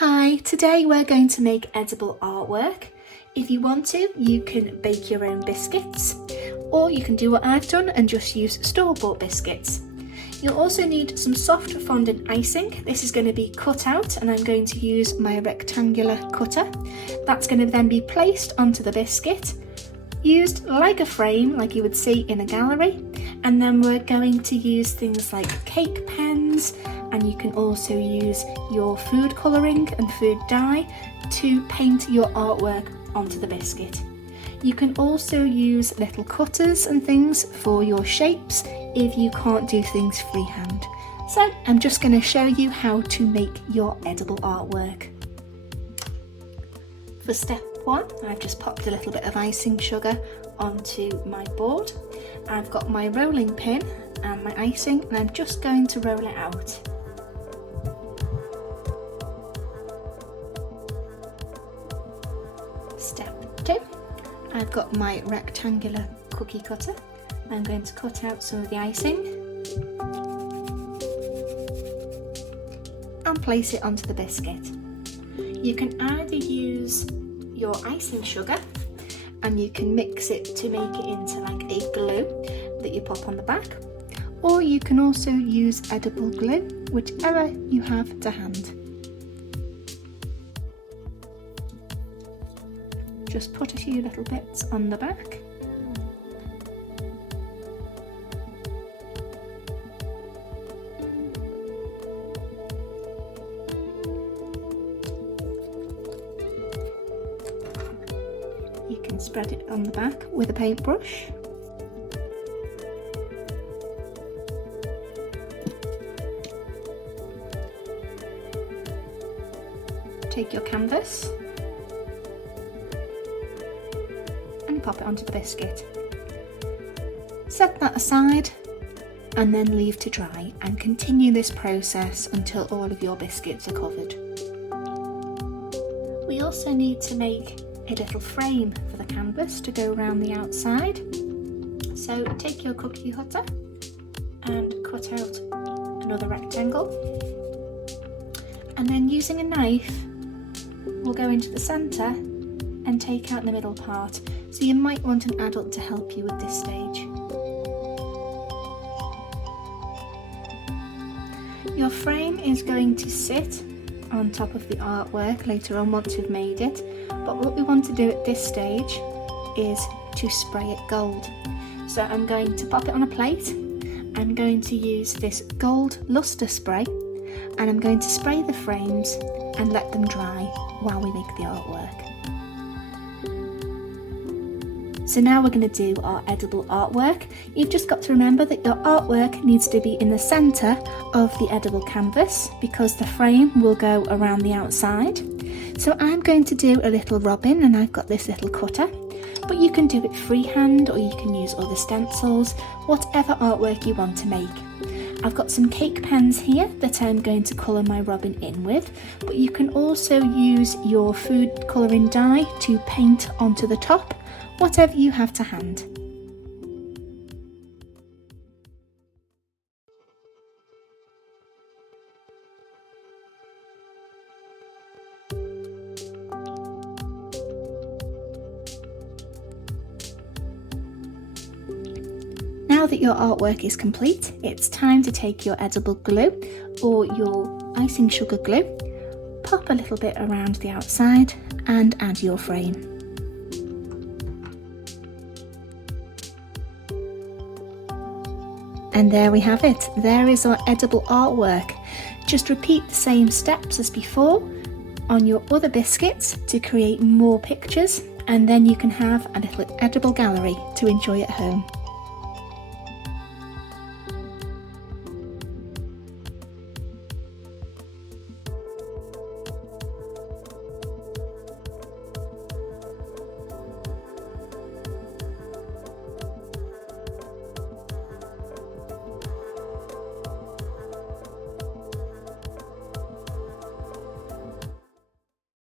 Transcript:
Hi, today we're going to make edible artwork. If you want to, you can bake your own biscuits, or you can do what I've done and just use store-bought biscuits. You'll also need some soft fondant icing. This is going to be cut out and I'm going to use my rectangular cutter. That's going to then be placed onto the biscuit, used like a frame like you would see in a gallery, and then we're going to use things like cake pens, and you can also use your food colouring and food dye to paint your artwork onto the biscuit. You can also use little cutters and things for your shapes if you can't do things freehand. So I'm just going to show you how to make your edible artwork. For step one, I've just popped a little bit of icing sugar onto my board. I've got my rolling pin and my icing, and I'm just going to roll it out. Step two, I've got my rectangular cookie cutter. I'm going to cut out some of the icing and place it onto the biscuit. You can either use your icing sugar and you can mix it to make it into like a glue that you pop on the back, or you can also use edible glue, whichever you have to hand. Just put a few little bits on the back. You can spread it on the back with a paintbrush. Take your canvas and pop it onto the biscuit. Set that aside and then leave to dry, and continue this process until all of your biscuits are covered. We also need to make a little frame for the canvas to go around the outside. So take your cookie cutter and cut out another rectangle, and then using a knife we'll go into the centre and take out the middle part. So you might want an adult to help you with this stage. Your frame is going to sit on top of the artwork later on once you've made it, but what we want to do at this stage is to spray it gold. So I'm going to pop it on a plate. I'm going to use this gold lustre spray, and I'm going to spray the frames and let them dry while we make the artwork. So now we're going to do our edible artwork. You've just got to remember that your artwork needs to be in the centre of the edible canvas because the frame will go around the outside. So I'm going to do a little robin, and I've got this little cutter, but you can do it freehand or you can use other stencils, whatever artwork you want to make. I've got some cake pens here that I'm going to colour my robin in with, but you can also use your food colouring dye to paint onto the top, whatever you have to hand. Now that your artwork is complete, it's time to take your edible glue or your icing sugar glue, pop a little bit around the outside and add your frame. And there we have it. There is our edible artwork. Just repeat the same steps as before on your other biscuits to create more pictures, and then you can have a little edible gallery to enjoy at home.